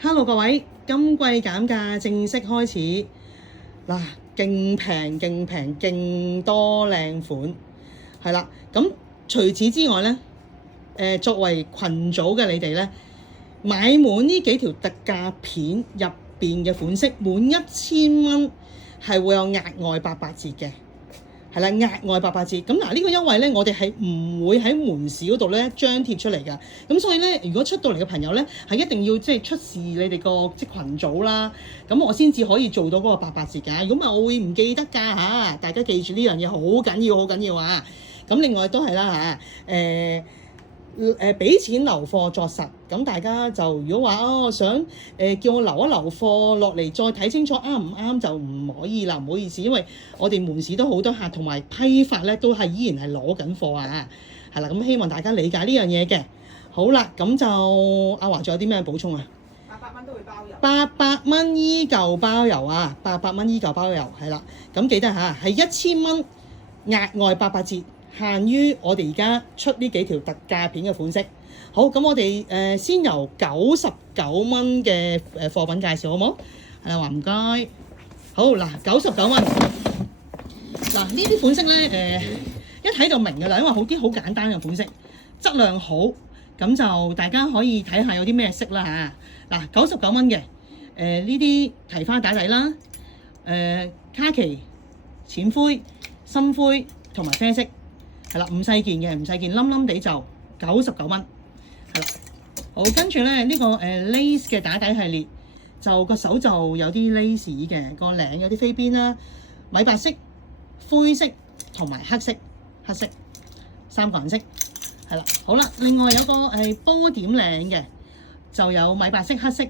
Hello 各位，今季減價正式開始嗱，勁平勁平勁多靚款，係啦。咁除此之外咧，作為群組嘅你哋咧，買滿呢幾條特價片入邊嘅款式，滿1000蚊係會有額外800折嘅。係啦，額外800折。咁嗱，呢個優惠咧，我哋係唔會喺門市嗰度咧張貼出嚟㗎。咁所以咧，如果出到嚟嘅朋友咧，係一定要出示你哋個群組啦。咁我先至可以做到嗰個800折㗎。如果唔係，我會唔記得㗎嚇。大家記住呢樣嘢好緊要，好緊要啊！咁另外都係啦嚇，俾錢留貨作實。咁大家就如果話想叫我留一留貨落嚟再睇清楚啱唔啱，就唔可以啦，唔好意思，因為我哋門市都好多客，同埋批發咧都係依然係攞緊貨啊，係啦，咁希望大家理解呢樣嘢嘅。好啦，咁就阿華仲有啲咩補充啊？800蚊都會包郵。800蚊依舊包郵啊！800蚊依舊包郵，係啦。咁記得嚇，係1000蚊額外800折，限於我哋而家出呢幾條特價片嘅款式。好，咁我哋先由99蚊嘅貨品介紹好冇？係啦，話唔該。好嗱，99蚊。嗱呢啲款式咧，一睇就明㗎啦，因為好啲好簡單嘅款式，質量好，咁就大家可以睇下有啲咩色啦嚇。嗱，99蚊嘅呢啲提花打底啦，卡其、淺灰、深灰同埋啡色，係啦，唔細件嘅，唔細件，冧冧地就99蚊。係啦，好，跟住咧呢個lace 嘅打底系列，就個手就有啲 lace 嘅，個領有啲飛邊啦，米白色、灰色同埋黑色，3個顏色，係啦，好啦，另外有個波點領嘅，就有米白色、黑色，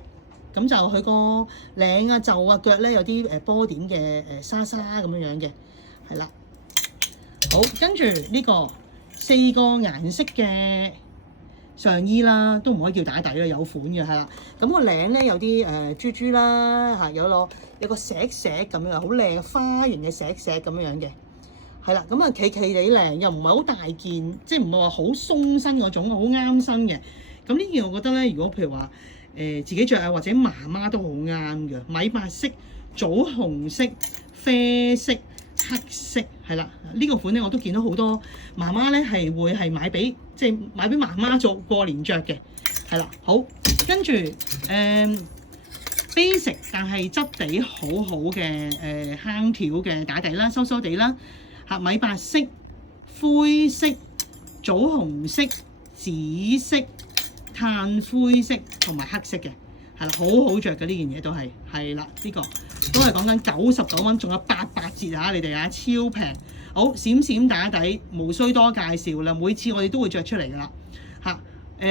咁就佢個領啊、袖啊、腳咧有啲波點嘅沙沙咁樣嘅，係啦，好，跟住呢個4個顏色嘅上衣啦，都唔可以叫打底啦，有款嘅係啦。咁個領咧有啲珠珠啦嚇，有個石石咁樣，好靚花園嘅石石咁樣嘅，係啦。咁啊企企地靚，又唔係好大件，即係唔係話好鬆身嗰種，好啱身嘅。咁呢件我覺得咧，如果譬如話自己着啊，或者媽媽都好啱嘅，米白色、棗紅色、啡色、黑色，係啦，呢個款咧我都見到好多媽媽咧係會係買俾媽媽做過年着嘅，係啦，好，跟住basic 但係質地好好嘅坑條嘅打底啦，收收地啦，嚇米白色、灰色、棗紅色、紫色、炭灰色同埋黑色嘅，係啦，好好着嘅呢件嘢都係啦，呢個都係講緊99蚊，仲有800折啊！你哋啊，超平，好閃閃打底，無需多介紹啦。每次我哋都會着出嚟噶啦嚇，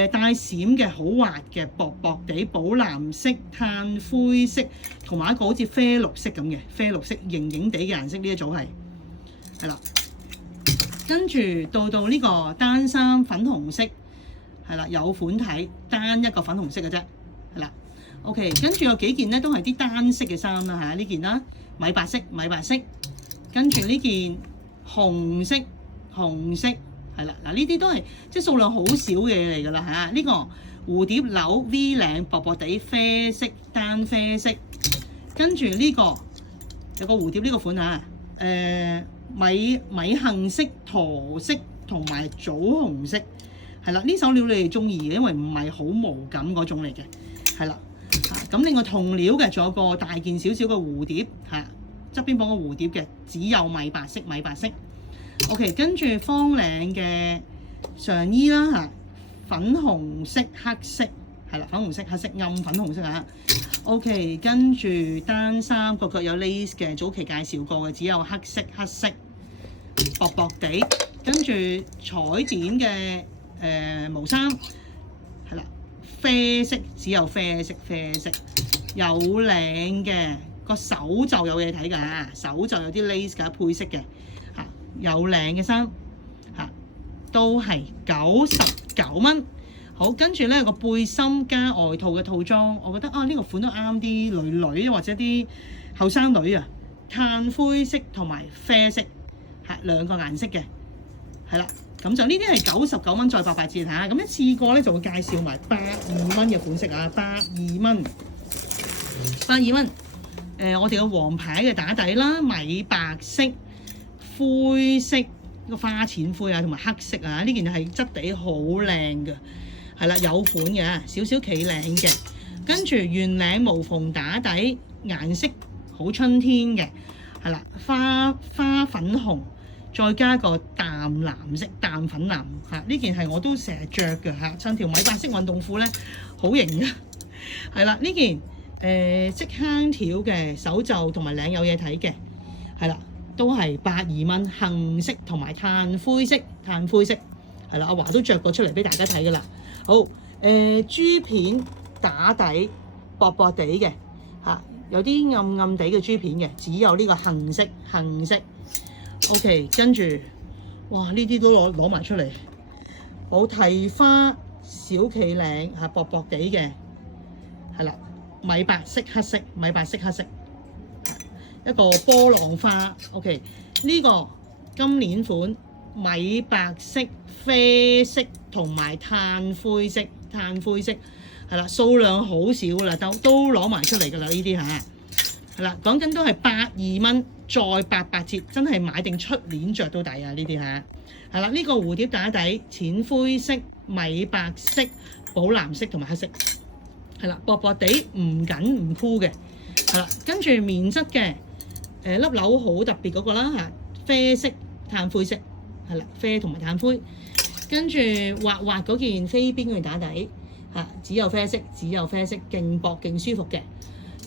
帶閃嘅好滑嘅，薄薄地寶藍色、炭灰色同埋一個好似啡綠色咁嘅啡綠色型型地嘅顏色，呢一組係啦。跟住到呢個單衫粉紅色係啦，有款睇，單一個粉紅色嘅啫，係啦。OK， 跟住有幾件咧都係啲單色嘅衫啦嚇，呢件啦米白色，跟住呢件紅色係啦，嗱呢啲都係即係數量好少嘅嘢嚟㗎啦嚇，呢個蝴蝶紐 V 領薄薄地啡色單啡色，跟住呢個有個蝴蝶呢個款嚇，米杏色駝色同埋棗紅色，係啦，呢手料你哋中意嘅，因為唔係好毛感嗰種嚟嘅，係啦。咁另外同料嘅仲有個大件少少嘅蝴蝶嚇，側邊綁個蝴蝶嘅，只有米白色。OK， 跟住方領嘅上衣啦嚇，粉紅色黑色係啦，粉紅色黑色暗粉紅色啊。OK， 跟住單衫個腳有 lace 嘅，早期介紹過嘅，只有黑色薄薄地，跟住彩點嘅毛衫係啦。啡色只有啡色，有領嘅個手袖有嘢睇㗎，手袖有啲 lace 㗎，配色嘅嚇，有領嘅衫嚇，都係99蚊。好，跟住咧個背心加外套嘅套裝，我覺得呢個款都啱啲女或者啲後生女啊，炭灰色同埋啡色嚇，兩個顏色嘅，係啦。咁就呢啲係99蚊再88折嚇。咁一次過咧就會介紹埋82蚊嘅款式啊，82蚊。我哋嘅黃牌嘅打底啦，米白色、灰色個花淺灰啊，同埋黑色啊，呢件係質地好靚嘅，係啦，有款嘅，少少企領嘅。跟住圓領無縫打底，顏色好春天嘅，係啦，花粉紅，再加個淡藍色、淡粉藍嚇。呢件係我都成日着嘅嚇，襯條米白色運動褲咧，好型嘅。係啦，呢件即坑條嘅手袖同埋領有嘢睇嘅，係啦，都係82蚊，杏色同埋炭灰色，係啦，阿華都着過出嚟俾大家睇噶啦。好，珠片打底，薄薄地嘅嚇，有啲暗暗地嘅珠片嘅，只有呢個杏色。OK， 跟住，哇，呢啲都攞埋出嚟，好提花小企領嚇，薄薄地嘅，係啦。米白色黑色，一個波浪花。OK， 呢個今年款米白色、啡色同埋炭灰色，係啦，數量好少啦，都攞埋出嚟㗎啦，呢啲嚇，係啦，講緊都係82蚊再88折，真係買定出年着都抵啊！呢啲嚇，係啦，呢個蝴蝶打底，淺灰色、米白色、寶藍色同埋黑色。係啦，薄薄地唔緊唔箍嘅，係啦，跟住棉質嘅，粒紐好特別嗰個啦嚇，啡色、炭灰色，係啦，啡同埋炭灰，跟住滑嗰件飛邊嘅打底嚇，只有啡色，勁薄勁舒服嘅，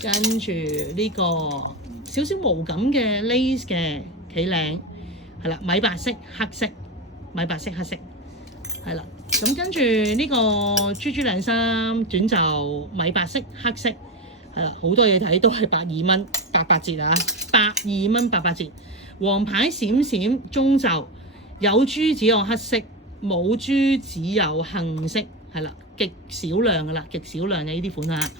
跟住呢個少少毛感嘅 lace 嘅企領，係啦，米白色、黑色，係啦。咁跟住呢個豬領衫短袖米白色黑色，係啦，好多嘢睇，都係82蚊88折啊，82蚊88折。黃牌閃閃中袖有珠只有黑色，冇珠只有杏色，係啦，極少量嘅呢啲款啊。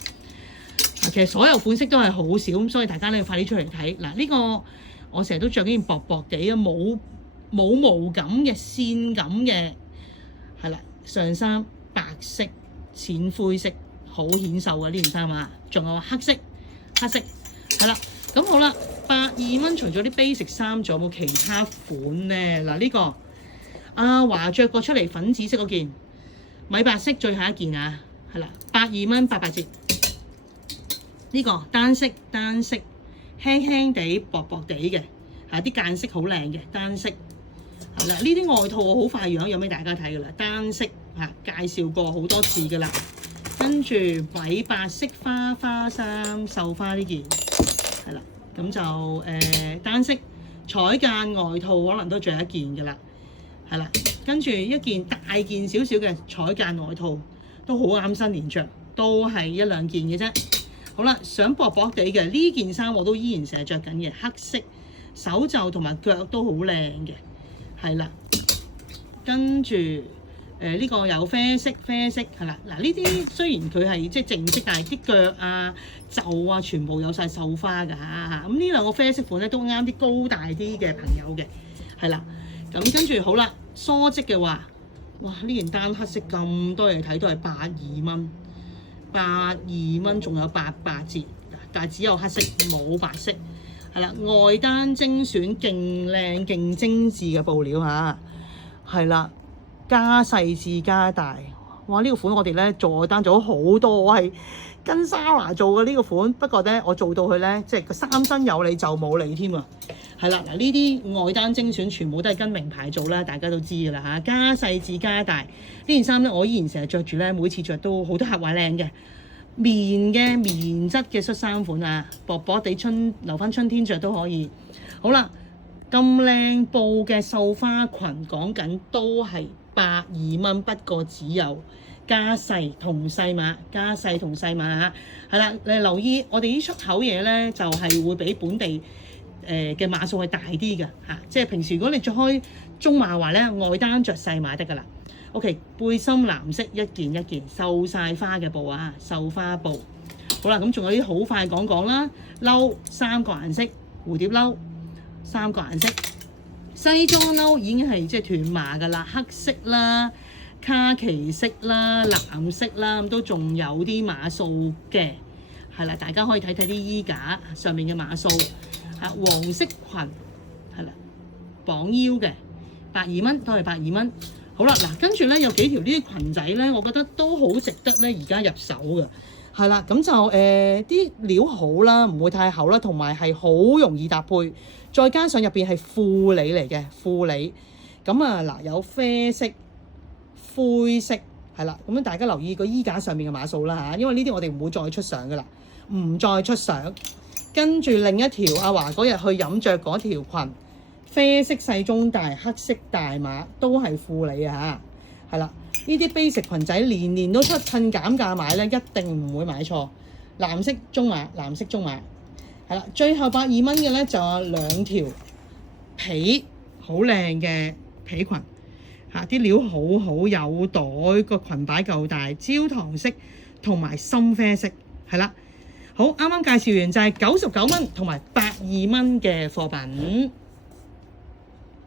其實所有款式都係好少，咁所以大家咧快啲出嚟睇。嗱，呢個我成日都着呢件薄薄地嘅冇毛感嘅線感嘅，係啦。上衫白色、淺灰色，好顯瘦嘅呢件衫啊！仲有黑色，係啦。咁好啦，82蚊除咗啲 basic 衫，仲有冇其他款咧？嗱，呢個阿華着過出嚟粉紫色嗰件米白色，最後一件啊，係啦，82蚊88折。呢個單色，輕輕地、薄薄地嘅，係啲間色好靚嘅單色。係啦，呢啲外套我好快樣俾大家睇㗎啦，單色嚇介紹過好多次㗎啦。跟住米白色花衫繡花呢件係啦，咁就單色彩間外套可能都着一件㗎啦，係啦。跟住一件大件少少嘅彩間外套都好啱新年着，都係1、2件嘅啫。好啦，想薄薄地嘅呢件衫我都依然成日着緊嘅，黑色手袖同埋腳都好靚嘅。係啦，跟住呢個有啡色係啦。嗱，呢啲雖然佢係即係正式，但係啲腳啊、袖啊全部有晒繡花㗎嚇。咁呢兩個啡色款咧都啱啲高大啲嘅朋友嘅，係啦。咁跟住好啦，梳織嘅話，哇！呢件單黑色咁多嘢睇都係82蚊，仲有88折，但係只有黑色冇白色。係啦，外單精選勁靚勁精緻嘅布料嚇，係啦，加細緻加大。哇！呢個款我哋咧做外單做咗好多，我係跟 Sarah 做嘅呢個款，不過咧我做到佢咧即係個三身有理就冇理添啊。係啦，嗱，呢啲外單精選全部都係跟名牌做啦，大家都知㗎啦嚇。加細緻加大呢件衫咧，我依然成日着住咧，每次着都好多客話靚嘅。棉質嘅恤衫款啊，薄薄地留翻春天着都可以。好啦，咁靚布嘅繡花裙講緊都係82蚊，不過只有加細同細碼嚇。係啦，你留意我哋啲出口嘢咧，就係會比本地嘅碼數係大啲嘅嚇。即係平時如果你着開中碼話咧，外單着細碼得㗎啦。OK， 背心藍色一件繡晒花嘅布啊，繡花布。好啦，咁仲有啲好快講啦，褸3個顏色，蝴蝶褸3個顏色，西裝褸已經係即係斷碼㗎啦，黑色啦、卡其色啦、藍色啦，咁都仲有啲碼數嘅，係啦，大家可以睇睇啲衣架上面嘅碼數。黃色裙係啦，綁腰嘅120蚊，都係120蚊。好啦，嗱，跟住咧有幾條呢啲裙仔咧，我覺得都好值得咧而家入手嘅，係啦，咁就啲料好啦，唔會太厚啦，同埋係好容易搭配，再加上入邊係褲里嚟嘅褲里，咁啊嗱有啡色、灰色係啦，咁樣大家留意個衣架上面嘅碼數啦嚇，因為呢啲我哋唔會再出相噶啦，唔再出相。跟住另一條阿華嗰日去飲着嗰條裙，啡色細中大，黑色大碼，都係褲里啊嚇，係啦。呢啲 basic 裙仔年年都出，趁減價買咧，一定唔會買錯。藍色中碼，藍色中碼，係啦。最後120蚊嘅咧就有兩條皮，好靚嘅皮裙嚇，啲料好好，有袋，個裙擺夠大，焦糖色同埋深啡色，係啦。好，啱啱介紹完就係99蚊同埋120蚊嘅貨品。